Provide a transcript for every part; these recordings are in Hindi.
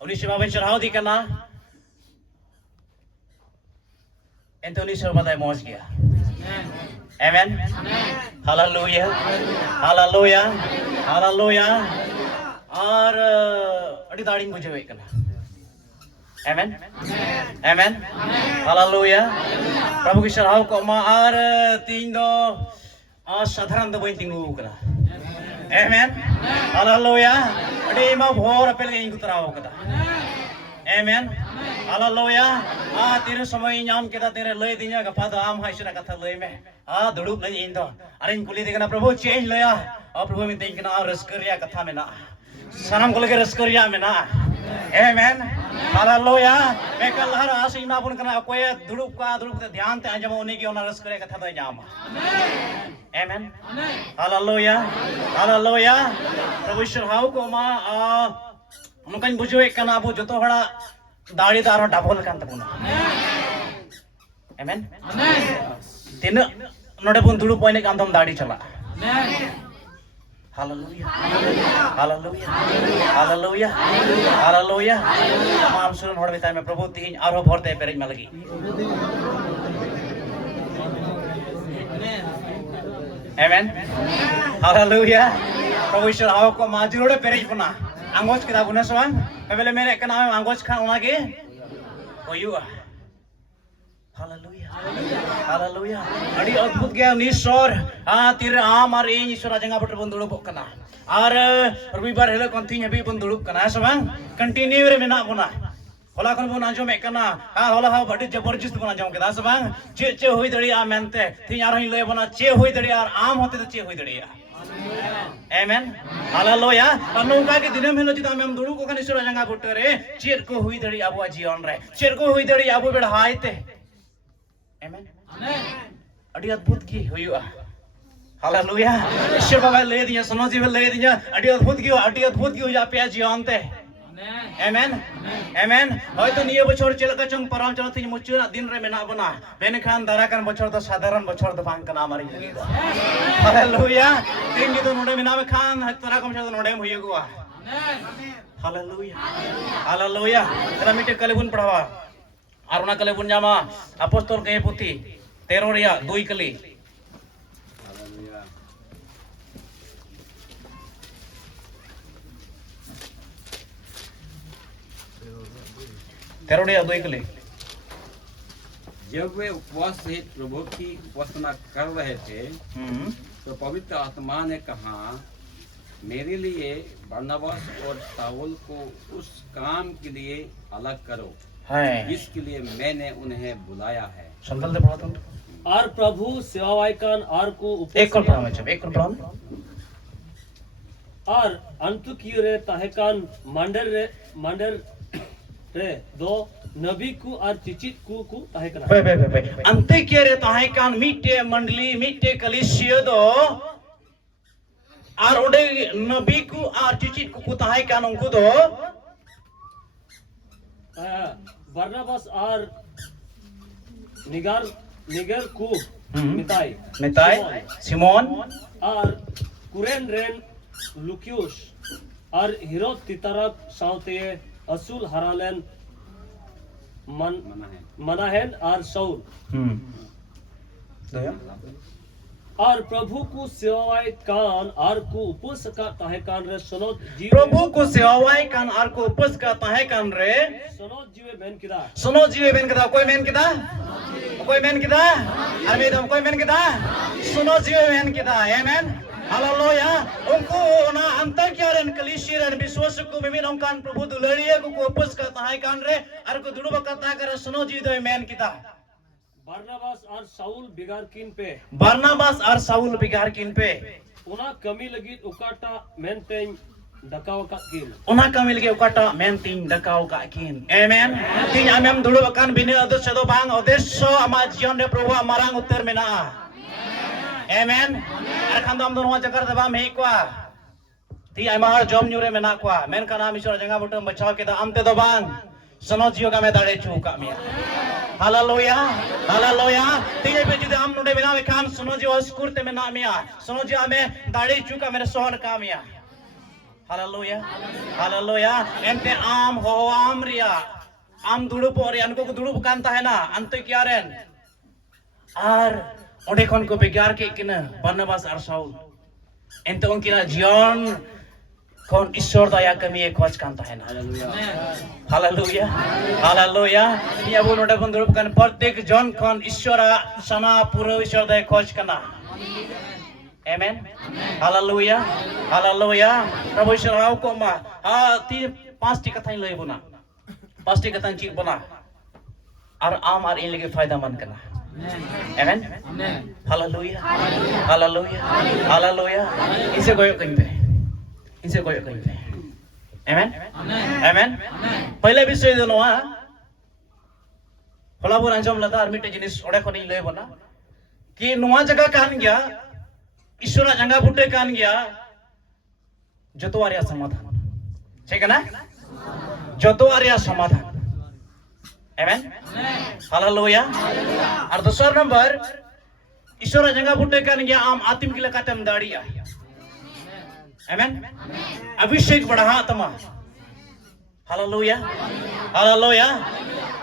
उनी सेवा बन चढ़ाव दी करना एंतो उनी सेवा बताए मौज गया Amen Hallelujah Hallelujah Hallelujah और अड़ी दाढ़ी मुझे वे करना Amen Amen Hallelujah प्रभु की चढ़ाव को मार तीन दो साधारण दो बन तीनों करना Amen Hallelujah अड़ी माँ भोर अपने यहीं कुतराव करता Amen Hallelujah तेरे समय नाम के ता तेरे लय दिन्या का फादा आम हाइस ना कथा लय में दुड़ूप नहीं इंदो अरे इन कुली देखना प्रभु चेंज लया प्रभु में देखना रस्करिया कथा में ना सनम को लेके रस्करिया में ना Amen Hallelujah मैं कल हर आशी ना पुन करना कोई दुड़ूप का ध्यान ते आजमा उन्हीं की ओना रस्करिया कथा तो जाम Amen Hallelujah Hallelujah प्रभु ईश्वर को माँ उनका बुझो एक करना अबू जो तो बड़ा दाढ़ी दारों डबल kan तबुना Amen तीन नोटे पुन दुड़ूप पॉइंट काम तुम दाढ़ी चला Hallelujah Hallelujah Hallelujah Hallelujah माम सुरन होड़ बिताए में प्रभु तीन आरो भरते पेरेज में लगी Amen Hallelujah प्रभु ईश्वर आओ को माजुरोड़े पेरेज पुना अंगोज किताब पुना सवान पहले मेरे एक नाम अंगोज खान उना के कोयुआ Hallelujah Hallelujah अड़ी अद्भुत गया निश्चर तीर आम और इन ईश्वर आजंगा बटर बंदुड़ो बकना और रविवार हेलो कंटिन्यू भी बंदुड़ो कना सवान कंटिन्यू रे मेना पुना होला कौन पुना जो में कना होला हाँ बड़ी जबरदस्त पुना जाऊँ के दास सवान चे हुई दड़ी आ मेंते तीन यार ही ले पुना चे हुई दड़ी यार आम होते तो चे हुई दड़ी यार Amen Hallelujah नौका के दिन में लोग जितना हम दुड़ू को कने सुरा जंगा बुट्टे रे चेर को हुई दड़ी आबू आजीवन रे चेर को हुई दड़ी आबू बेड़ हाय ते Amen अड़ी अद्भुत की हुई Hallelujah ईश्वर बाबा ले दिया सुनो जी ले दिया अड़ी अद्भुत की हो जा पे जीवन ते Amen Amen होय तो निये बचोर चलका चंग पराम चलो थी मुच्चुना दिन रे में ना बना बेने खान दाराkan बचोर तो साधारण बचोर तो बांग कना हमारी जिंदगी Hallelujah तीन की तो नोडे में नाम खान हत्तरा कम शब्द नोडे में हुई गुआ Hallelujah Hallelujah तेरा मिटे कलेबुन पढ़ावा आरुणा कलेबुन जामा अपोस्तल के पुती तेरोरिया दुई कली तेरोरिया दुई कली जब वे उपवास सहित प्रभु की उपासना कर रहे थे तो पवित्र आत्मा ने कहा मेरे लिए बरनबास और शाऊल को उस काम के लिए अलग करो जिसके लिए मैंने उन्हें बुलाया है संकल्प दे पढ़ा तुम और प्रभु सेवावायकान और को एक और पढ़ा मैं एक और पढ़ा और अंतुकियो रे ताहेकान मंडर रे दो नबी को और चिचित को ताहेकान बे अंतुकियो रे ताहेकान मीटे मंडली मीटे कलिसिया दो और उड़े नबी को और चिचित को ताहेकान उनको दो बरनबास और निगर को मिताई सिमोन और कुरेन रेन लुकियुस और हिरोद तितरक साउते असूल हरालेन मनाहेन और शाऊल और प्रभु को सेवाय कान और को उपस का ताहे कान रे सुनो जीव प्रभु को सेवाय कान और को उपस का ताहे कान रे सुनो जीवे बेन किदा कोई मेन किदा अरे दम कोई मेन किदा सुनो जीवे बेन किदा आमेन हालेलुया उनको ना अंतर क्या रन कलिसिया रन विश्वास को मिमिन उनकान प्रभु दुलड़िए को उपस का ताहे कान रे और को दुड़ुब का ता कर सुनो जी दो मेन किदा बरनबास और शाऊल बिगार किन पे उना कमी लगी उकाटा मेंटेन डकाव का किन उना कमी लगी उकाटा मेंटेन डकाव का किन आमेन तीन आमेम दुड़ुब कान बिने उद्देश्य दो बांग उद्देश्य आमा जीवन रे प्रभु मारांग उत्तर मेना आमेन अर खान दो हम दोनों जगर दबा में क्वा ती आमा जॉम न्यूरे मेना क्वा मेन का नाम ईश्वर जंगा बटम बचाव के दा अमते दो बांग सनो जियो का में दाड़े चूका मिया हालेलुया तीने पे जिदे हम नुडे बिना खान सुनो जी वास कुर्ते में नामिया सुनो जी हमें दाढ़ी चुका मेरे Sohan Kamiya Hallelujah. Hallelujah. Ente am ho am ria. Am dudup ore anko ko dudup kan tahena ante kiaren. Ar onde kon ko begar ke kina Barnabas ar Saul. Ente unkina jion kon ishor daya kami ek khoj kan tahena. Hallelujah. Hallelujah. Dia bon onde kon dudup kan pratek jon kon ishora sama puro ishor daya khoj kana. Amen. Hallelujah. Hallelujah. Prabhu Ishwar hau ko ma. तीन पांच टी कथाएं ले बुना. पांच टी कथाएं चीज बुना. और आम और इन लगे फायदा मन करना. Amen. Hallelujah. Hallelujah. Hallelujah. इसे कोई कहीं पे. इसे कोई कहीं पे. Amen. Amen. पहले भी सही दोनों आ. kalau bukan jam lada army te jenis orang kau ni le buना. कि नुआ जगह कान गया. ईश्वरा जंगा बुट्टे कान गया जतो आर्या समाधान ठीक है ना जतो आर्या समाधान आमेन हालेलुया और दूसरा नंबर ईश्वरा जंगा बुट्टे कान गया आम आत्म की लगाते हम दाड़िया आमेन अभिषेक बढ़ा तमा हालेलुया हालेलुया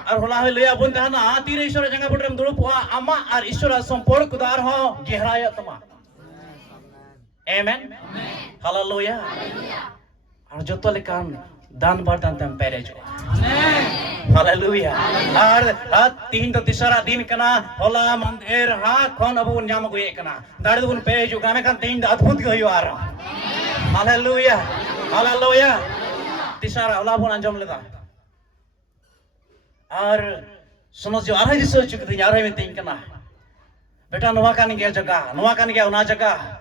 और होला हालेलुया बोलते हैं ना तीन ईश्वरा जंगा बुट्टे हम दुड़ो पुआ आमा और ईश्वरा संपर्क दार हो गहराया तमा Amen. Hallelujah. और जो तो लेकिन दान बर्तन तम पैरे जो. Hallelujah. और तीन तो तीसरा दिन कना होला मंदिर हाँ कौन अब उन जाम को ये कना दाढ़ तो उन पैरे जो गाने का तीन अद्भुत को ही आ रहा. Hallelujah. Hallelujah. तीसरा होला बुन अंजाम लेता. और सुनो जो आराही सोच चुके थे आराही में तीन कना बेटा नुआ कान गया उना जगह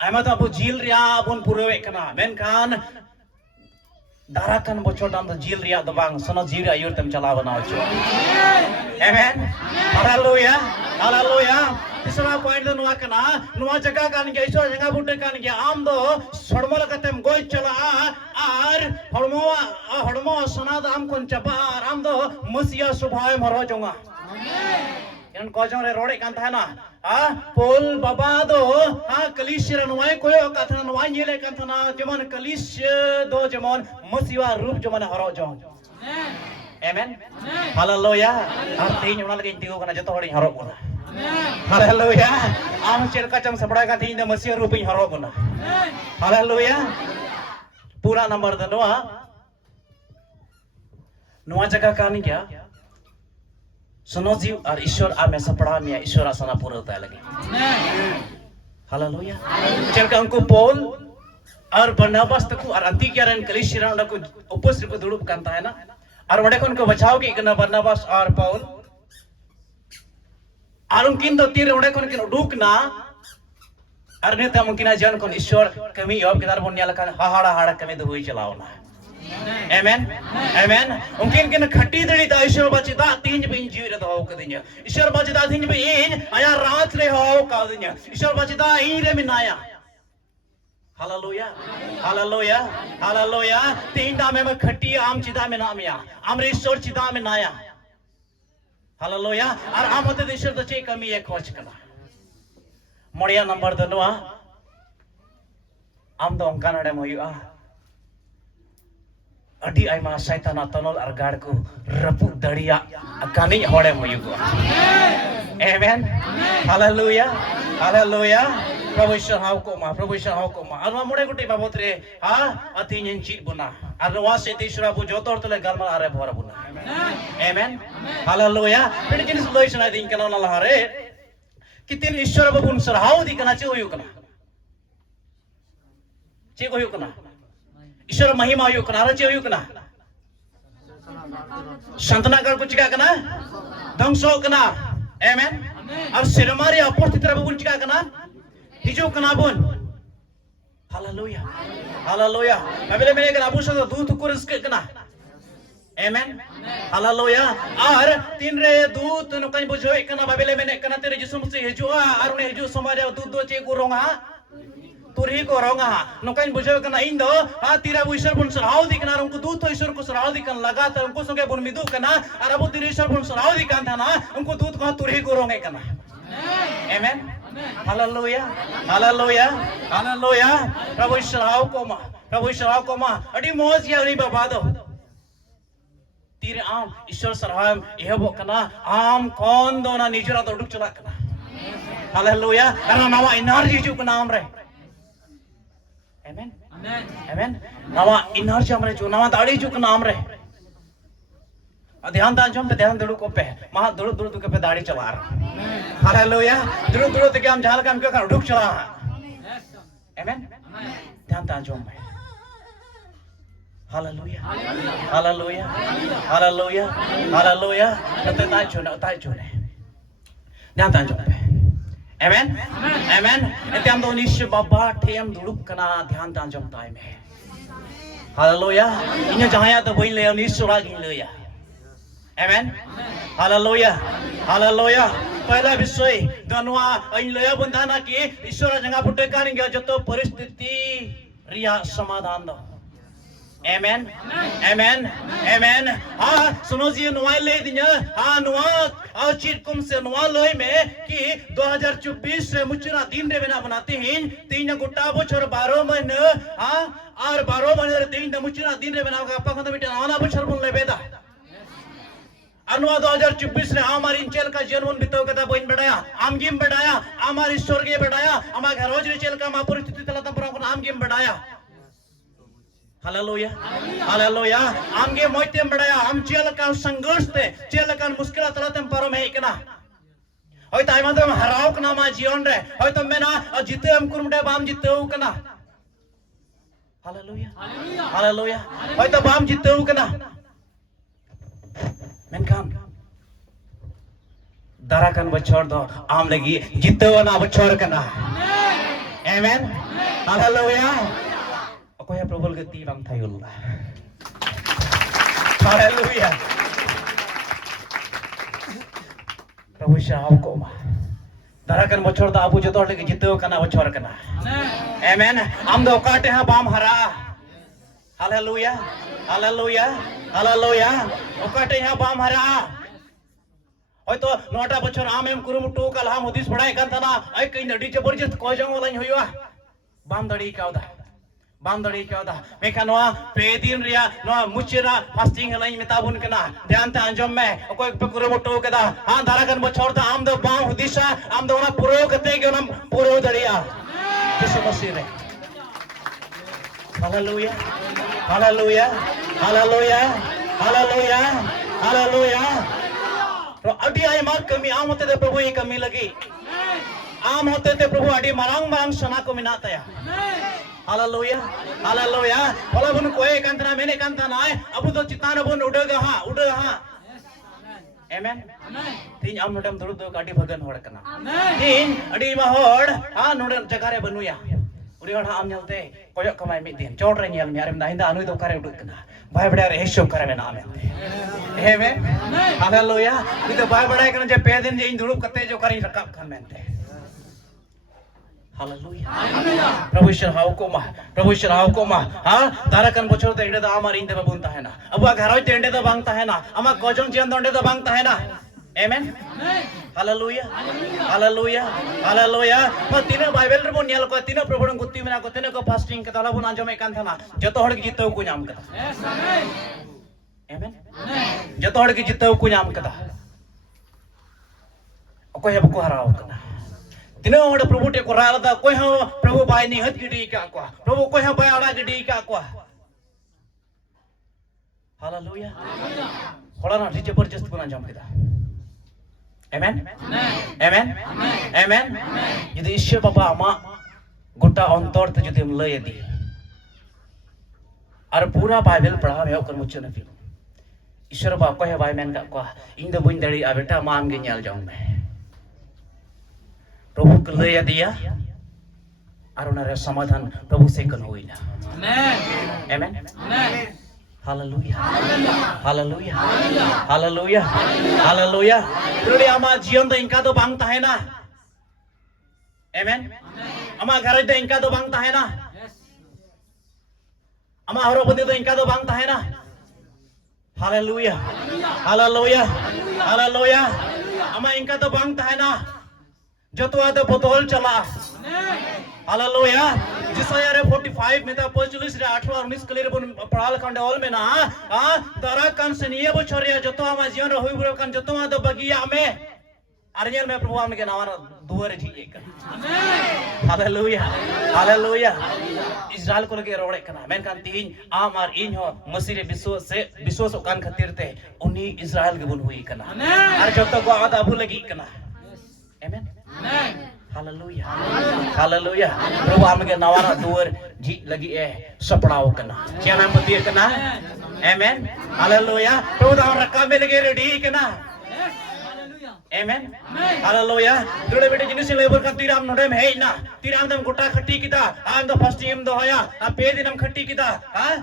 आयमा तो अबो झील रिया अबोन पुरवे कना मेनखान दाराkan bocor dalam झील रिया दबांग सनो झील रिया यूर तम चला बनाओ चो आमेन हालेलुया हालेलुया तीसरा पॉइंट तो नुआ जगह कान गया ईश्वर जगह बुट्टे कान गया आम दो सड़मल कतेम गोय चला आर हड़मो सनाद आम कोन चपा आम दो मसिया सुभाय मरो जोंगा इन कोजों रे रोड़े कान था ना पोल बाबा दो कलिशियर नुआई कोयो कथना नुआई येले कथना जमन कलिश दो जमन मसिवा रूप जमन हरो जो आमेन हालेलुया और तीन उना लगे इंतिगो कना जतो हड़ी हरो कोना हालेलुया आम चेल का चम सबड़ा का तीन मसिया रूप हरो कोना हालेलुया पूरा नंबर दो नुआ जगह कानी क्या सुनो जीव और ईश्वर आमे सपड़ा में ईश्वर आसना पूरा होता है लगे हालेलुया चल का उनको पौल और बरनबास तक और अंतिक्यारन कलीसिया उनको उपस्थित को दुड़ुप कांता है ना और वडे को उनको बचाव की करना बरनबास और पौल और उनकिन तो तीर वडे को उनकिन उडुक ना और ने तम उनकिन जन को ईश्वर कमी योब के दार बोनिया लका हाहाड़ा हाड़ा कमी तो हुई चलाओ ना Amen. Amen. Mungkin kena khati dari dah Ishwar bacita tinj bin jiwir dah ho kadinya. Ishwar bacita tinj bin ayah raat le ho kadinya. Ishwar bacita ire minaya. Hallelujah. Hallelujah. Hallelujah. Tin dah memang khati am cita menamya. Amre Ishwar cita menaya. Hallelujah. Ar am hote Ishwar dah cek kami ek khoj kala. Moria number dua. Am dah ongkan ada moyu अडी आयमा शैताना तनल और गाड़ को रपु दड़िया अकानी होड़े मुयुगो आमेन हालेलुया हालेलुया प्रभु ईश्वर हाउ को मा अरवा मोड़े गुटी बाबत रे अतिन इंची बुना अरवा से तीसरा बु जोतोर तले गलमा आरे भरा बुना आमेन हालेलुया फिर जिनिस लोइसना दिन कना लहारे कि तीन ईश्वर बबुन सरहाउ दी कना चे होयु कना चे होयु कना ईश्वर महिमा हुई कना रचे हुई कना संतना कर कुछ क्या कना ध्वंसो कना आमेन और सिरमारी अपोस्तित तरह बुन क्या कना हिजो कना बुन हालेलुया हालेलुया अबले मेरे कना अबू से दूध को रिस्क कना आमेन हालेलुया और तीन रे दूध नुकन बुझो कना अबले मेरे कना तेरे जिसम से हिजो और उन्हें हिजो समारे दूध दो चे को रोंगा तुरी को रोंगा नौकरी बुझे कना इन दो तीरा ईश्वर बुन सराव दी कना उनको दूध तो ईश्वर को सराव दी कना लगा तो उनको संगे बुन मिदु कना और अब तीरा ईश्वर बुन सराव दी कना था ना उनको दूध को तुरी को रोंगे कना आमेन हालेलुया हालेलुया हालेलुया प्रभु ईश्वर हाउ को प्रभु ईश्वर को मा अड़ी मोज या नहीं बाबा दो तीर आम ईश्वर सरहाम यह वो कना आम कौन दो ना निजरा तो डुक चला कना hallelujah karena nawa energi juk नाम रे amen amen nawa energi हमरे जो नावा दाड़ी juk नाम रे ध्यान दान जम पे ध्यान दड़ू को पे महा दड़ू दड़ू के पे दाढ़ी चला रहा हालेलुया दड़ू दड़ू के हम झाल काम के डुक चला amen ध्यान दान जम पे Hallelujah. Hallelujah. Hallelujah. Hallelujah. Kita tahu cune. Jangan tahu cune. Amen. Amen. Itu yang doa Yesus Bapa tiam duduk kena ध्यान tahu jom time. Hallelujah. Ini jangan tu boleh lepas Yesus lagi leya. Amen. Hallelujah. Hallelujah. पहला विषय धनवा इन लेया बंधाना की ईश्वर जंगा फुटे करेंगे जो तो परिस्थिति रिया समाधान दो Amen. Amen. Amen. हाँ सुनो जी नुआ ले दिया हाँ नुआ चीट कुम से नुआ लोई में कि 2024 से मुचना दिन रे बिना बनाते हैं 3 गुट्टा बचर 12 महीने हाँ और 12 महीने 3 मुचना दिन रे बिना का अपना तो बेटा आना बचर बोल ले बेटा अनुआ 2024 ने हमारी इंचेल का जीवन बिताओ कदा बोइन बढ़ाया आम गेम बढ़ाया हमारी स्वर्गीय बढ़ाया हमारे घरों जो चेल का मापुरिस्थिति तलाता पर हमको आम गेम बढ़ाया Hallelujah. Hallelujah. आमगे मोइतेम बढ़ाया हम चेल का संघर्ष थे चेल का मुश्किल तलातेम परो में इकना होय ताई मतलब हराव कना मा जीवन रे होय तो मैं ना जीते हम कुरुमडे बाम जीते हो कना Hallelujah. Hallelujah. होय तो बाम जीते हो कना मेनकान दराकन बच्चोर दो आम लगी जीते हो ना बच्चोर कना Amen. Hallelujah. Aku ya probol geti bang thayul. Hallelujah. Prabhu Shah ko ma. Darakan bocor da abu jotor lagi jiteo kana bocor kana. Amen. Am do kate ha bam hara. Hallelujah. Hallelujah. Hallelujah. Okate ha bam hara. होय तो नोटा बच्चों आम एम कुरुमुटू कल हम उदिस पढ़ाई करता ना आई कहीं नडी जबरदस्त कोजंग वाला नहीं हुआ बाम दड़ी क्या होता बाम दड़ी क्या होता मैं क्या नोआ पेदिन रिया नोआ मुचेरा फास्टिंग है नहीं मिताबुन के ना ध्यान ते अंजम में कोई पे कुरुमुटू के दा हाँ दारागन बच्चों ता आम दो बाम उदिसा आम दो ना पुरो कते के ना पुरो दड़िया जिस मसीह ने hallelujah hallelujah hallelujah hallelujah hallelujah तो अड़ी आये मार कमी आम होते थे प्रभु ये कमी लगी आम होते थे प्रभु अड़ी मरांग मरांग सना को मिनाता है हालेलुया हालेलुया बोला बुन कोई कंतना मैंने कंता ना है अब तो चितान बुन उड़ेगा हाँ आमेन तीन आम नोटम दौड़ दो गाड़ी भगन होड़ करना तीन अड़ी माहौड़ हाँ नोटम जगारे बनुया उड़ी और आम चलते कोई कमाई में दिन चौड़ रही है यार मैं हिंदा अनुई तो करे उड़ करना भाई बड़े रे शो करे में नाम है में हालेलुया ये तो भाई बड़ा करने जे पे दिन जे इन धुड़ुप कते जो करी रकाब खान में हालेलुया प्रभु ईश्वर हाउ को मा हां तारकन बचोर ते एडे दा आमार इन ते बुनता है ना अब घर ते एडे दा बांगता है ना अमा कोजन जेन दोंडे दा बांगता है ना आमेन हालेलुया हालेलुया हालेलुया पर तीन बाइबल रे बोन नेल को तीन प्रभु न गुत्ती मेना को तीन को फास्टिंग के ताला बोन आंजो में कान थाना जतो हड़ के जितौ को नाम कदा आमेन जतो हड़ के जितौ को नाम कदा कोई अब को हराव कदा तीन हड़ प्रभु टे को रालदा कोई हो प्रभु बाय नि हद गिडी का को प्रभु कोई हो बाय आड़ा गिडी का को हालेलुया होला ना जबरदस्त को नाम कदा Amen. Amen. Amen. Jadi Yesus Bapa ama गोटा अंतर ते जदि हम लय दी और पूरा बाइबल पढ़ा है ओकर मुझे न फिर ईश्वर बा को है भाई मैन का इन दो बुन दड़ी आ बेटा मान के न्याल जाऊं मैं प्रभु को लय दिया और उनरे समाधान प्रभु से कन हुई ना आमेन आमेन Hallelujah. Hallelujah. Hallelujah. Hallelujah. Jadi ama jion to ingka to bang tahe na. Amen. Ama घर to ingka to bang tahe na. Ama harobati to ingka to bang tahe na. Hallelujah. Hallelujah. Hallelujah. Ama ingka to bang tahe na. जतवा द बदल चला हालेलुया जिसाया रे 45 में ता 45 रे 18 और 19 कले बन पढ़ाल कांडे ऑल में ना दरा कान से निये बछर रे जतवा मा जीवन होई बुरो कान जतवा द बगिया में आर्यन में प्रभु हमके नावाना दुआरे ठीक कर हालेलुया हालेलुया इजराइल को लगे रोड़े कना मेन कान तीन आम और इन हो मसीह रे विश्वास कान खातिर ते उनी इजराइल के बुन हुई कना और जब तक आदा अबू लगी कना आमेन हालेलुया हालेलुया प्रभु हमके नावाना दुआर जी लगी है सपड़ाओ कना क्या नाम बतिए कना आमेन हालेलुया प्रभु हम रखा में लगे रेडी कना Amen. Hallelujah. Dulu beda jenis yang lebar kan tiram nodem hei na. Tiram dam gota khati kita. Am do first time do hoya. Am pe dinam khati kita. Ha?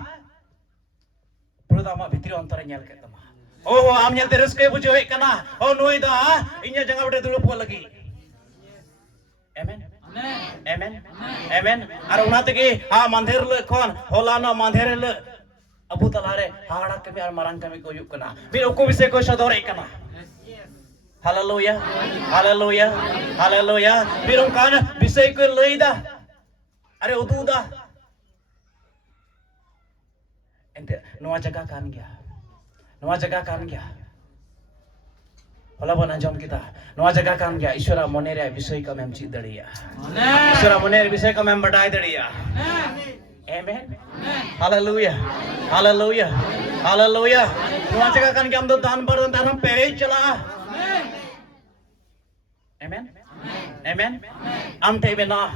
Pertama fitri antara nyal ke tama. Oh am nyal terus ke bujo hei kana. Oh noi da. Inya jangan beda dulu pun lagi. Amen. Amen. Amen. Ara unat ke ha mandhir le kon. Hola na mandhir le. Abu talare hara kami ar marang kami ko yuk kana. Bir uko bisa ko sodor hei kana. Hallelujah, hallelujah, hallelujah. Birum kan bisa ikut leida. Are udu dah. Ente nuwa jaga kan gya. Nuwa jaga kan gya. Wala bona jam kita. Nuwa jaga kan gya. Ishwara monere bisoi ka mem chid dadiya. Ishwara monere bisoi ka mem badai dadiya. Amen. Hallelujah, hallelujah, hallelujah. Nuwa jaga kan gya. Am do dan bar dan ham pere chala. Amen. Amen. Am te mena.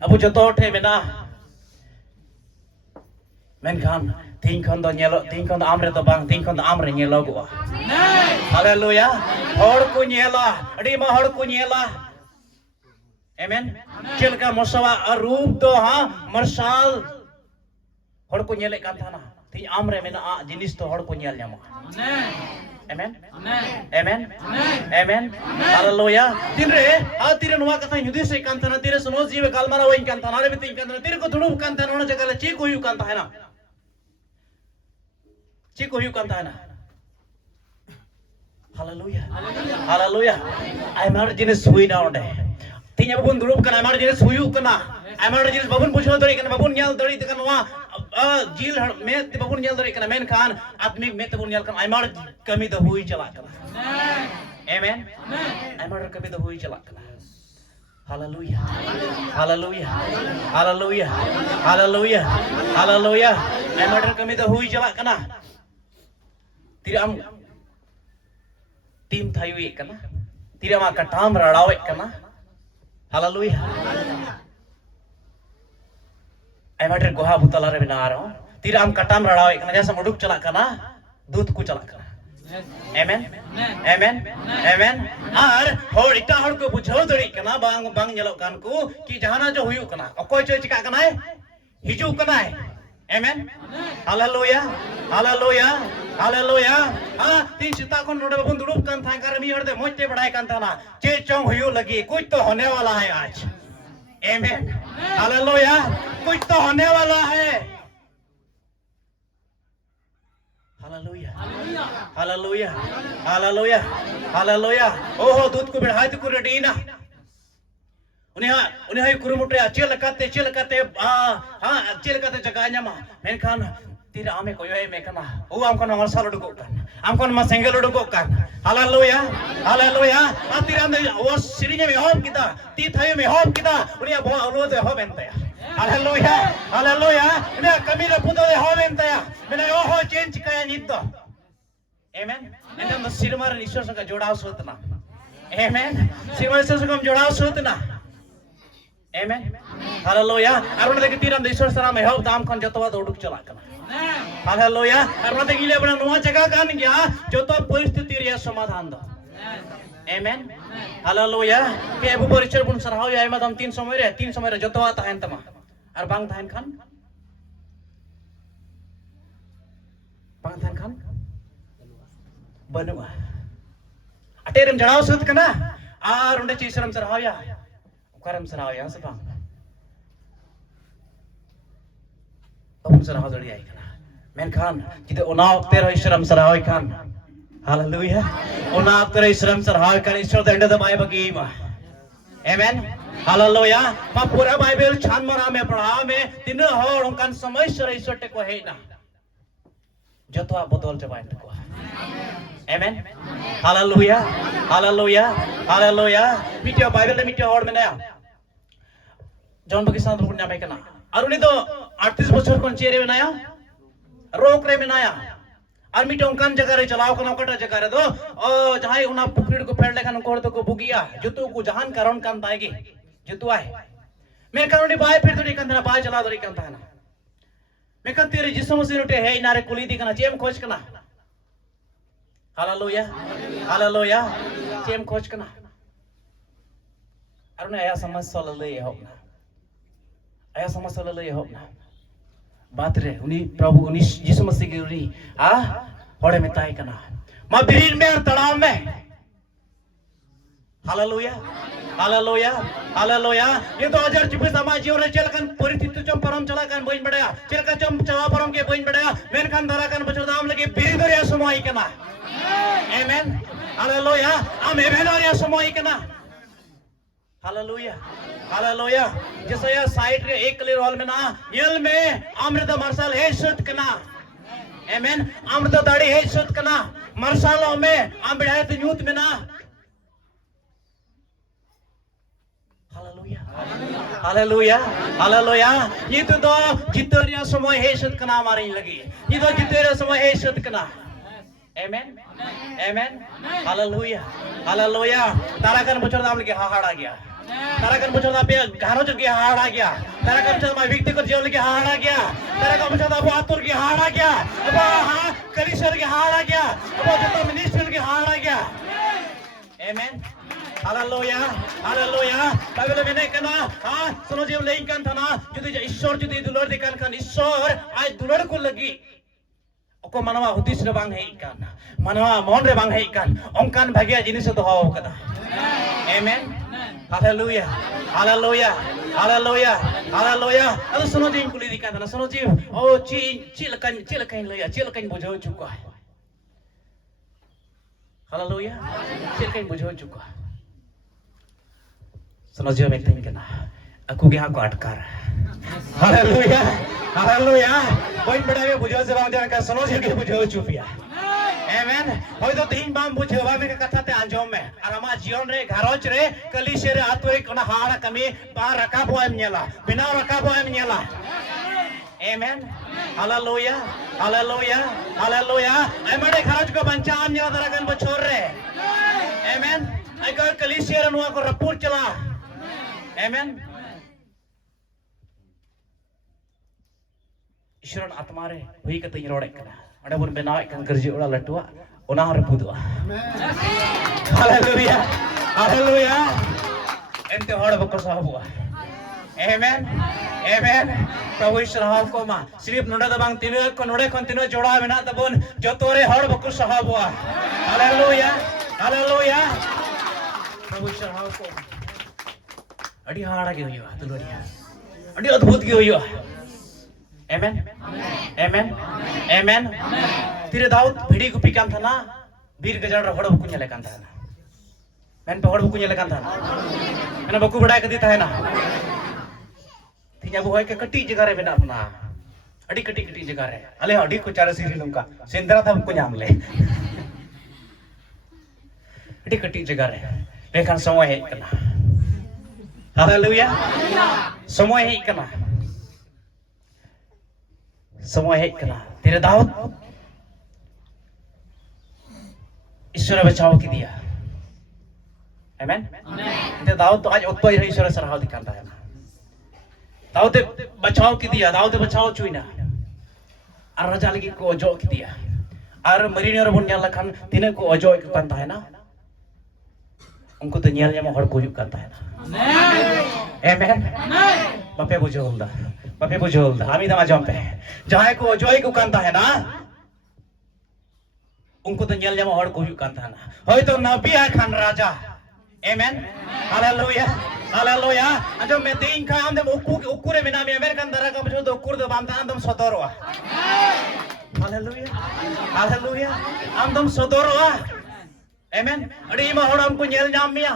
Abu joto te mena. Menkan ting kon do nyelo ting kon amre to bang ting kon amre nyelo gua. Hallelujah. Hor ku nyela adi ma hor ku nyela. Amen. Chilka mosawa arup do ha marsal hor ku nyele kan thana. Ting amre mena a jinis to hor ku nyel nyama. Amen. Amen. Amen. Hallelujah. Tire tire nuwa kata yudi se kantana tire suno jive kalmara wain kantana re bitin kantana tire ko dhunu kantana ona jagah le chiko yu kanta hai na chiko yu kanta hai na Hallelujah. Hallelujah. Ai mar jinis hui na onde tinya babun dhunu kana mar jinis huyu kana ai mar jinis babun bujo dori kana babun nyal dori kana wa जील में ते बबुन यल दरे कना मेन खान आदमी में ते बबुन यल कना आइमार कमी तो हुई चला कना आमेन आइमार कमी तो हुई चला कना hallelujah hallelujah hallelujah hallelujah hallelujah आइमार कमी तो हुई चला कना तिरे am tim thayu kana tire ma katam radawe kana hallelujah एमाटर गोहा बुतला रे बिना रहा हूं तीर हम कटाम रड़ावे कना जैसा मुडुक चला कना दूध को चला कना आमेन आमेन आमेन और होड़ इटा होड़ को बुझाव दड़ी कना बांग बांग नेलो कान को कि जहाना जो हुयु कना अकोय चो चिका कना है हिजु कना है आमेन हालेलुया हालेलुया हालेलुया हां तीन चिता को नोडे बबुन दुड़ुप कान था कर मी हरदे मोते बड़ाई कान था ना चे चोंग हुयु लगी कुछ तो होने वाला है आज आमेन हालेलुया कुछ तो होने वाला है हालेलुया हालेलुया हालेलुया हालेलुया ओहो दूध को बढ़ाई तो कुरडी ना उन्हें कुरुमुटे चिल करते हां चिल करते जगाnya mah menkan tidak ame koyo mekana o amkon marsal udukkan amkon ma sengel udukkan haleluya haleluya atiran o sirinya mehom kita ti thayo mehom kita unia bo alo de hoben ta haleluya haleluya ini kami na puto de hoben ta mena oho change kaya nitto amen enda ma sirmar ईश्वर संग जोड़ाव सोतना amen sirmar ईश्वर संग जोड़ाव सोतना amen haleluya aruna de tiram de ईश्वर सरा mehom दाम kon जतवा दौड़ुक चला kana हालेलुया अरुणा ते गिले बना नुआ जगह कान गया जो तो परिस्थिति रे समाधान दो आमेन हालेलुया के अबु परिचय बुन सरहाव या मदम 3 समय रे जो तो आता है तमा और बांग थान खान बनुआ अटेरम जड़ाव सत कना आर उंडे चीसरम सरहाव या करम सरहाव या सफांग अब सरहाव दड़ी आई Menkan kita unaw tero Islam sarahoy kan haleluya unaw tero Islam sarahoy kan Islam the end of the Bible game Amen. Hallelujah. Ma pura Bible chan mara me pढ़ा में तीनों हर उनका समय सरे सटे को है ना जो तो आप बदल जब आए को Amen. Hallelujah. Hallelujah. Hallelujah. Media Bible media हर में नया जॉन पाकिस्तान तो पुण्य में करना अरुणी तो 38 बच्चों को चेहरे में नया रोक रे में नया आर्मी टोंकान जगह रे चलाओ कनो कटा जगह रे तो ओ जहां उना पुकड़ी को फेड़ लेखन को तो को बुगिया जुतु को जहान कारण कान ताएगी जुतु आए मैं कानूनी बाय फिर तो कंधना बाय चला दरी कंता है ना मैं कन तेरे जिस्म से रोटे है इनारे कुली दी कना चेम खोज कना हालेलुया हालेलुया चेम खोज कना अरुण आया समझ सोलले हो आया समझ सोलले हो बात रे उनी प्रभु उनी यीशु मसीह की उनी होड़े में ताई कना मां बिरीर में तड़ाव में हालेलुया हालेलुया हालेलुया ये तो अजर चिपे समाज जीवन रे चलकन परिस्थिति चम परम चला कन बइन बड़या चलका चम चला परम के बइन बड़या मेन कान धरा कन बचर दाम लगे बिरी दरिया समय कना आमेन हालेलुया आम एवेन और समय कना हालेलुया हालेलुया जैसे ये साइड रे एक क्लियर हॉल में ना यल में अमृत मरसल है शुद्ध कना आमेन अमृत दाढ़ी है शुद्ध कना मरसलों में आम बिड़ायत न्यूत में ना हालेलुया हालेलुया हालेलुया ये तो जितरिया समय है शुद्ध कना हमारी लगी ये तो जितरिया समय है शुद्ध कना आमेन आमेन हालेलुया हालेलुया तारा कन बचर दाम लगे हाहाड़ा गया तारा कन बचर दाम पे घानो जो के हाहाड़ा गया तारा कन बचर दाम व्यक्ति को जीवन के हाहाड़ा गया तारा कन बचर दाम आतुर के हाहाड़ा गया अब हां कलीसर के हाहाड़ा गया अब जतो मिनिस्टर के हाहाड़ा गया आमेन हालेलुया हालेलुया बाइबल में ने कना हां सुनो जीव लेइन कन थाना जुदी ईश्वर जुदी दुलर दिकान कन ईश्वर आज दुलर को लगी को मनवा हुदिस रे बांग है कान मनवा मन रे बांग है कान ओंकान भाग्य जिनिस तो हो कदा amen hallelujah hallelujah hallelujah hallelujah अदो सुनो जी कुली दिकान ना सुनो जी ओ चिलकन लया बुझो चुका है हालेलुया चिलकन बुझो चुका सुनो जी में थिंक ना aku ge aku atkar hallelujah hallelujah कोई बड़ा में बुझो से बांग जान का सुनो जी के बुझो चुपिया आमेन होय तो तीन बाम बुझो बा में कथा ते आंजोम में आरामा जीवन रे घरोच रे कलिसे रे आतोय कोना हाड़ा कमी बा रखा बोय मेला बिना रखा बोय मेला आमेन हालेलुया हालेलुया हालेलुया आई मडे घरोच को बंचा आम न्या दरगन बछोर रे आमेन आई को कलिसे रे नुआ को रपूर चला आमेन ईश्वर आत्मा रे हुई कते रोड़े कना अडे बन बनावे कन गरजी ओड़ा लटुआ ओना हर पुदुआ हालेलुया हालेलुया एंते होड़ बको साहबुआ आमेन आमेन प्रभु ईश्वर हाव को मा सिर्फ नोडे द बांग तिनो को नोडे खन तिनो जोड़ा मेना तबन जतोरे होड़ बको साहबुआ हालेलुया हालेलुया प्रभु ईश्वर हाव को अड़ी हाड़ा के होइयो दुलरिया अड़ी अद्भुत के होइयो आमेन आमेन आमेन तिरे दाऊद भिड़ी गुपी कान था ना वीर गजड़ रे होड़ बकु नेले कान था ना मैन पे होड़ बकु नेले कान था ना मैंने बकु बड़ा कदी था है ना तिया बु होय के कटी जगह रे बेना अपना अड़ी कटी जगह रे अले अड़ी को चार सीरी लंका सेंद्रा था बकु नाम ले अड़ी कटी जगह रे लेकिन समय है कना हालेलुया समय है कना समय है कना तेरे दाऊद ईश्वर बचाव की दिया आमेन तेरे दाऊद तो आज उत्पन्न ईश्वर सराहना दिखाता है दाऊद बचाव की दिया दाऊद बचाव चुइना और राजा लगी को अजो की दिया और मरीने और बुनिया लखन तिने को अजो के कांता है ना उनको तो नियल जमा हड़ को ju कांता है ना आमेन बापे बुझोलदा आमी दमा जम पे जहां को अजोय को कांता है ना उनको तो नियल जमा हड़ को ju कांता है ना होय तो नबी है खान राजा आमेन हालेलुया हालेलुया अजो में दिन का हम दम उकुरे में नाम अमेरिकन दरा का बुझो तो उकुर दो बाम दम सदरवा हालेलुया हालेलुया हम दम सदरवा आमेन अड़ी मा हड़ हमको नियल नाम मिया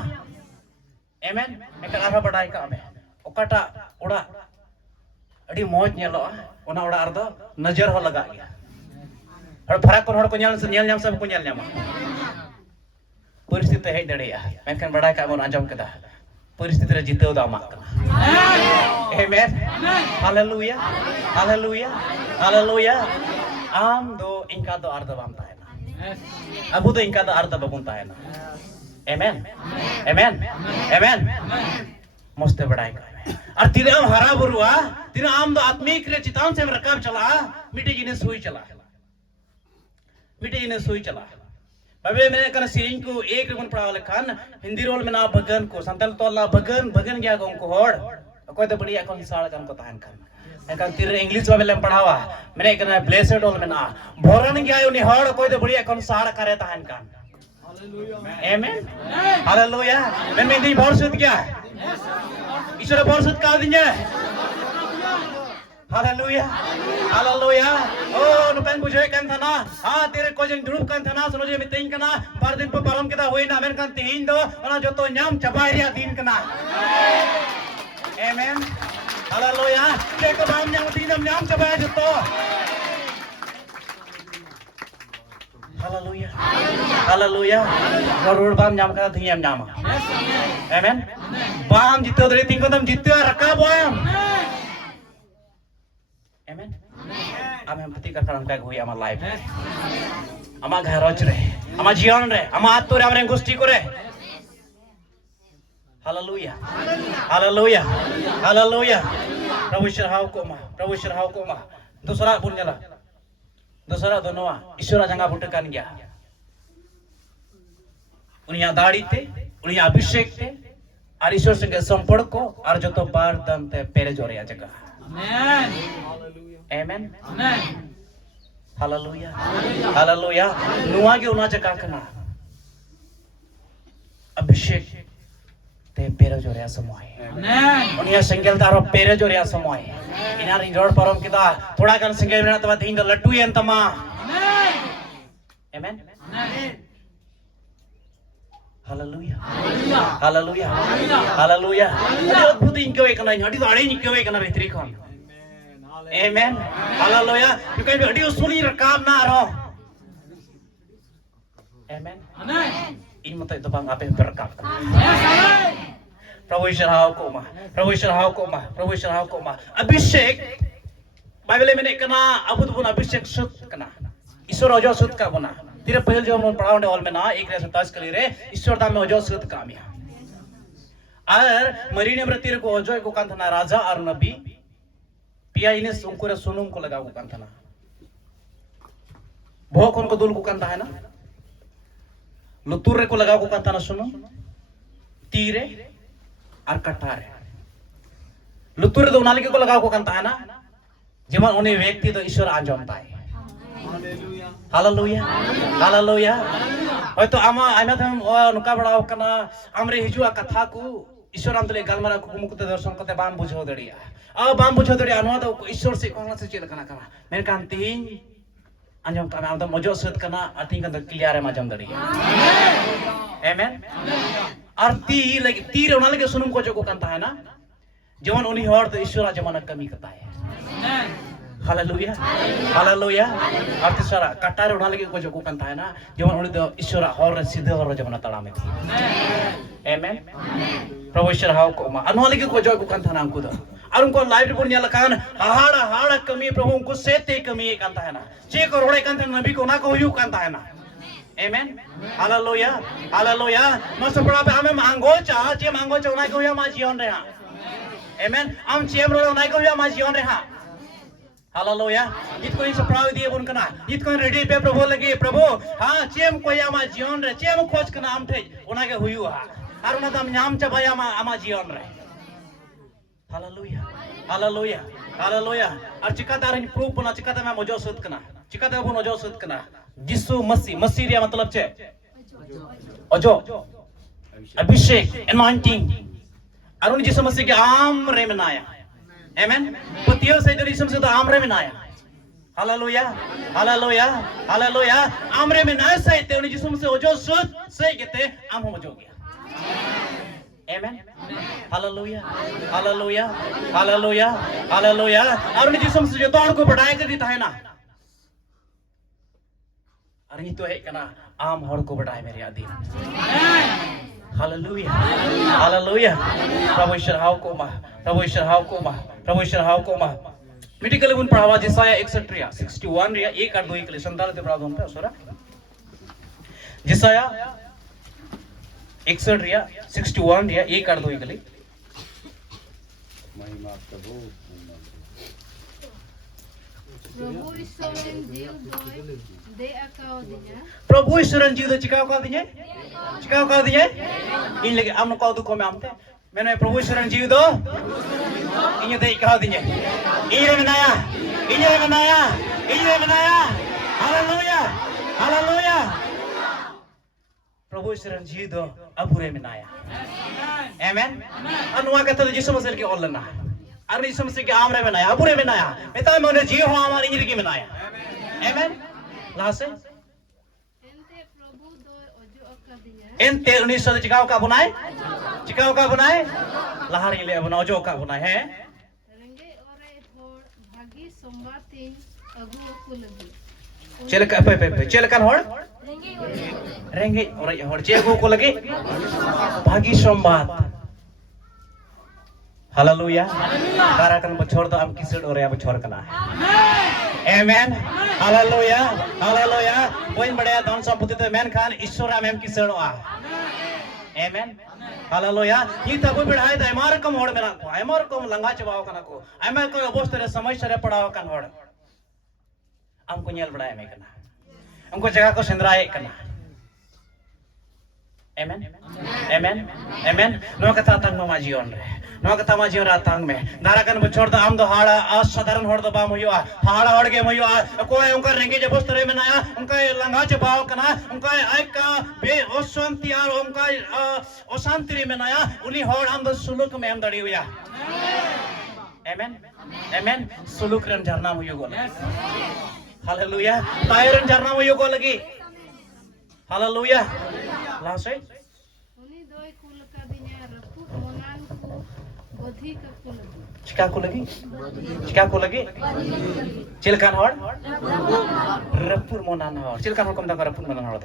Amen. Ekan arah badai ka ame. Okata oda adi moj nyeloa. Ona oda ardo najar ho laga gaya. Har farak kon hor ko nyal nyam sab ko nyal nyama. Paristhiti hej dadeya. Menkan badai ka mon anjam keda. Paristhiti re jitew da amak kana. Amen. Hallelujah. Hallelujah. Hallelujah. Am do inka do arda bam tahena. Abu do inka do arda babun tahena. Amen. Amen. Amen. Moste badai ka. और तिने हम हरा बुरुआ तिने आम दो आत्मिक रे चितान से रकाब चला मिटे जिने सुई चला बाबे मैंने कना सीरिंग को एक रिबन पढ़ाव लेखान हिंदी रोल में ना भगन को संतल तो अल्लाह भगन गया को उनको होड़ कोई तो बढ़िया कौन साड़ कन को ताहन खान मैं कन तिरे इंग्लिश बाबे लेम पढ़ावा मैंने कना ब्लेसड रोल में ना भोरन गया उन्हें होड़ कोई तो बढ़िया कौन साड़ करे ताहन खान Amen. Hallelujah. मैं दी भोर सुत क्या ईश्वर भोर सुत का दिन है Hallelujah. Hallelujah. Oh, nupen बुझे kan था ना हाँ तेरे को जन ग्रुप kan था ना सुनो जे मिटिंग करना बार दिन पर परम kita हुई ना मैं kan तीन दो और जो तो न्याम चबाई रिया दिन करना Amen. Hallelujah. ये को बाम न्याम तीन न्याम चबाई जो तो Hallelujah. Hallelujah. Garur bam nyam ka thiyam nyam. Amen. Bam jitto dari tingko tam jitto rakab bam. Amen. Amen pati ka karam ka hui ama life. Ama gharoj re, ama jion re, ama atto re amre gosti kore. Hallelujah. Hallelujah. Hallelujah. Prabhu shirhau ko ma. Dusra bunyala. दूसरा दोनों ईश्वर जंगा बुटकान गया उन्हें दाढ़ी थे उन्हें अभिषेक थे और ईश्वर संगे संपर्क को और जो तो बार दम थे पेरे जोरिया जगह Amen. Hallelujah. Hallelujah. नुआ के उन्हें जगह करना अभिषेक ते पेरे जोरिया समूह उन्हें संगल दारो पेरे जोरिया समूह इनार इंजोर परम kita थोड़ा kan singgah mana tempat tinggal latu yang tama Amen. Hallelujah. Hallelujah. Hallelujah. अद्भुत इनके वे करना हटी दाढ़ी इनके वे करना बेहतरी कौन Amen. Hallelujah. क्योंकि हटी उसुली रकाब ना रहो Amen. इन मत तो बांग आपे berkat प्रभु ईश्वर हाउ को मा अभिषेक बाइबल में कना अबुद बुन अभिषेक सुत कना ईश्वर अजो सुत का बना तेरे पहल जो हम पढ़ाओ ऑल में ना 1:27 के लिए ईश्वर दाम में अजो सुत का मिया और मरीने में तेरे को अजो को कांथना राजा और नबी पिया इन्हें सुनकुरे सुनुम को लगा को कांथना भोक उनको दुल को कांथा है ना लुतुर को लगा को कांथना सुनो तीरे और कटारे लुतुर दो नालिके को लगा को कांता है ना जेमन उन्हें व्यक्ति तो ईश्वर आंजमता है Hallelujah. Hallelujah. होय तो आमा तो नुका बड़ा कना हमरे हिजुआ कथा को ईश्वर अंतले गालमारा को मुकुत दर्शन करते बाम बुझो दड़िया आ बाम बुझो दड़िया अनवा तो ईश्वर से कोना से चेल कना कना मेरे कान तीन अंजम का मैं तो मजो सत कना अति का क्लियर है मजम दड़िया Amen. आरती लगे तीर उना लगे सुनुम को जो को कंता है ना जवन उन्हीं और तो ईश्वर जमाना कमी करता है Hallelujah. Hallelujah. आरती सारा कटारे उना लगे को जो को कंता है ना जवन उन्हीं तो ईश्वर और सीधे और जमाना तड़ा में थी Amen. प्रभु ईश्वर हाउ को मा अनवा लगे को जो को कंता ना हमको तो और उनको लाइव रिपोर्ट निया लकान हाड़ा कमी प्रभु उनको सेते कमी कंता है ना चे को रोड़े कंता नबी को ना को यू कंता है ना Amen. Hallelujah. Hallelujah. Masa berapa ame manggocha, cie manggocha unai kau ya majion reha. Amen. Am cie mero unai kau ya majion reha. Hallelujah. It ko insa pravi dia bun kana. It ko ready pe prabhu lagi prabhu. हाँ cie ko ya majion re. Cie mo खोज kana am थे unai के हुई हुआ. और उन्हें तम न्याम चबाया माजिon re. Hallelujah. Hallelujah. Hallelujah. और चिकाता रही प्रूफ बना चिकाता में मौजूद सुध कना. चिकाता बन मौजूद सुध कना. जिसु मसीह रिया मतलब छे अजो अभिषेक anointing अरुण जिसु मसीह के आम रे में आया Amen. पतियों से जिसु मसीह तो आम रे में आया Hallelujah. Hallelujah. Hallelujah. आम रे में आया से ते उन्हें जिसु मसीह अजो सुध से कहते आम हो मजो गया Amen. Hallelujah. Hallelujah. Hallelujah. Hallelujah. और उन्हें जिसम से जो तौर को बढ़ाए कर देता है ना, और ये तो है कि ना आम हर को बढ़ाए मेरे आदि। Hallelujah. Hallelujah. प्रभु ईश्वर हाउ को मा, प्रभु ईश्वर हाउ को मा, प्रभु ईश्वर हाउ को मा। मिटिकल गुण पढ़ावा जिसाया 61 रिया 61 रिया एक और दो एक ले संताल ते प्रावधान पे सोरा जिसाया 61 रिया 61 रिया एक और दो एक ले महिमा प्रभु प्रभु ईश्वरन जीव दे आकाओ दिया प्रभु ईश्वरन जीव दे चिकाओ का दिया इन लगे हम को दु को में आमते मैंने प्रभु ईश्वरन जीव दो इन दे का दिया इन बनाया हालेलुया हालेलुया प्रभु ईश्वरन जीव दो अबुरे बनाया आमेन अनुवा कहते तो यीशु मसीह के ओलना अरे यीशु मसीह के आमरे बनाया अबुरे बनाया मैं मोने जीव हो हमारे इंजरी के बनाया आमेन लासे एंते प्रभु दो ओजो आका दिया एंते 1900 चिकाओ का बनाए लहारी ले बनाओ जो का बनाए है रंगे ओरे होड़ भागी संबातिन अगु को लगी चेलका पे चेलकन होड़ रेंगे और होड़ चेगो को लगे भागी सोमबात हालेलुया काराकन बछोड़ दो हम किसड़ और या बछोड़ कना आमेन हालेलुया हालेलुया कोई बड़े धन संपत्ति तो मेन खान ईश्वर हम किसड़ आ आमेन हालेलुया ये तब बिढ़ाए तो एमार कम होड़ मेरा को एमार कम लंगा चबाओ कना को एमार को अबोस तेरे समय सरे पड़ाओ कन होड़ हमको नेल बड़ाए में कना हमको जगह को संद्राए कना आमेन आमेन आमेन नो कथा तंग मा जीवन रे नो कथा मा जीवन रातांग में दाराकन बछोड़ द आम दो हाड़ा असाधारण होड़ दो बाम होयो हाड़ा होड़ के मयो कोई उनका रेंगे जबस तरे में नया उनका लंगा चबाओ कना उनका एक का बे अशांति और उनका अशांति में नया उन्हीं होड़ हम दो सुलूक में हम दड़ी हुआ आमेन आमेन सुलूक रन झरना होयो गो हालेलुया तायरन झरना होयो गो लगी हालेलुया लासे उनी दोय कुल का दिया रफु मोनान को बोधी का को लगी चिका को लगी चिलकान होड़ रपुर मोनान होड़ चिलकान होड़ कम दा रपुर मोनान होड़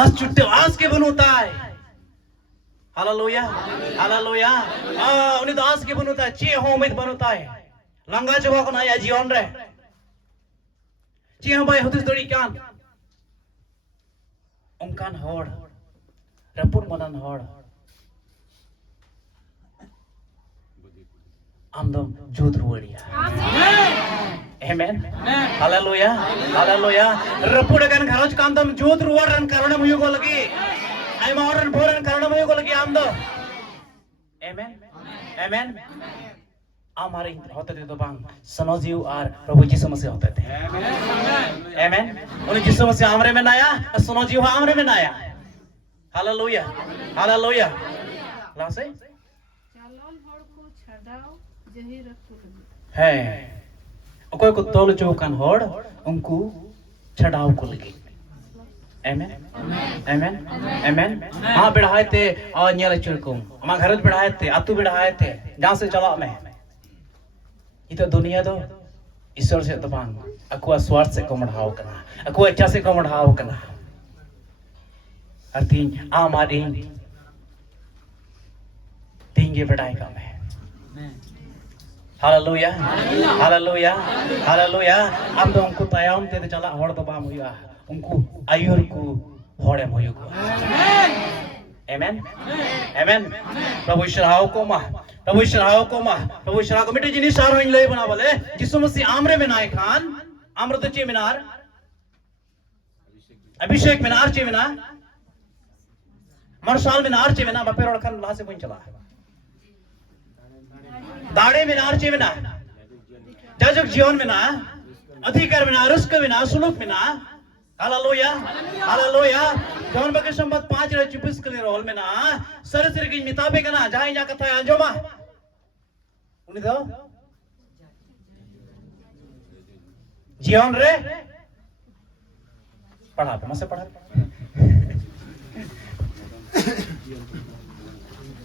आज चुट्टे आज के बनूता है हालेलुया हालेलुया उन्हीं तो आज के बनूता है चे होमित बनूता है लंगा जवा को ना या जीवन रे चे हम भाई होतिस दड़ी कान उनकान होड़ रपुर मोनान होड़ आमदम जोत रुवड़िया आमेन हालेलुया हालेलुया रपुड़ गन घरोज कांदम जोत रुवड़न करुणे मुयो को लगी आई मारन भोरन करुणे मुयो को लगी आमदो आमेन आमेन हमारे होते थे तो बांग सनोजीव और प्रभु यीशु मसीह होते थे आमेन उन्हें यीशु मसीह आमरे में नाया सनोजीव आमरे में नाया हालेलुया हालेलुया लासे चालोन होड़ को छड़ाओ जही रखो लगी है कोई को तोल चौकान होड़ उनको छड़ाव को लगी आमेन आमेन आमेन हाँ बिढ़ाए थे और न्याले चुरकुम हमारे घर बिढ़ाए थे आतु बिढ़ाए थे जहाँ से चला मैं इतो दुनिया दो ईश्वर से तो बांग अकुआ स्वार्थ से कोमढ़ाओ करना अकुआ इच्छा से कोमढ़ाओ करना और तीन आमारी तीन ये बिढ़ाए का मैं हालेलुया हालेलुया हालेलुया हम तो उनको तायाम ते चला होड़ तो बाम हुआ उनको आयुर को होड़े मोयो को आमेन आमेन प्रभु ईश्वर हाउ को मा प्रभु ईश्वर हाउ को मा प्रभु ईश्वर हाउ को मिटे जिनी सारो इन ले बना बोले यीशु मसीह आमरे में नाय खान अमृत चे मिनार अभिषेक मिनार चे मिना मरसाल मिनार चे मिना बापे रोड खान वहां से कोई चला दाढ़े मिनार चे मिना जाजक जीवन मिना अधिकार मिना रुस्क मिना सुलूक मिना हालेलुया हालेलुया जौन बके संबत 5 रे 24 के रोल में ना सरसर की मिताबे ना जाई जा कथा अंजोमा उनी दो जीवन रे पढ़ा पे मसे पढ़ा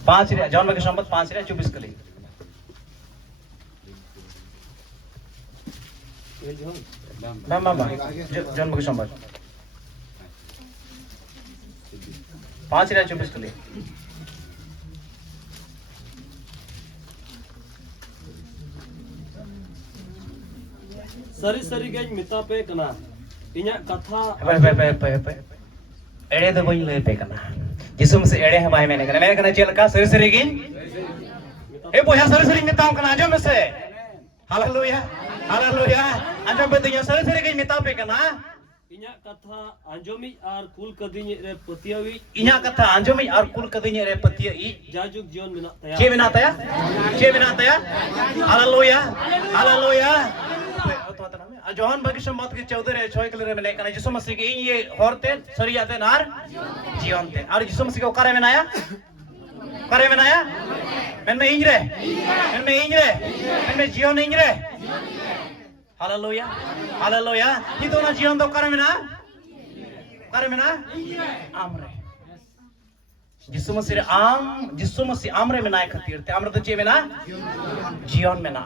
5 रे जॉन बगे संबत 5 रे 24 कली बाम जॉन बगे संबत 5 रे 24 कली सरी सरी गई मिता पे कना इन्या कथा पे एड़े दो बई ले पे कना यीशु मसीह एड़े है भाई मैंने कना चल का सरी सरी गी ए बोया सरी सरी मिताओ कना आजो में से हालेलुया हालेलुया आजो पे तो सरी सरी गी मिताओ पे कना इन्या कथा आंजोमी आर कुल कदिनी रे पतियावी इन्या कथा आंजोमी आर कुल कदिनी रे पतियाई जाजुक जीवन मिना तया चे बिना तया हालेलुया हालेलुया जोहन बगी संबत के 14 रे 6 कले रे में लेकन यीशु मसीह के ये होरते सरियाते नार जीवनते और यीशु मसीह को करे में नाया men में इंजरे men में जीवन इंजरे हालेलुया हालेलुया ये तो ना जीवन तो करे में ना आमरे यीशु मसीह आमरे में ना खातिर ते आमरे तो चे में ना जीवन में ना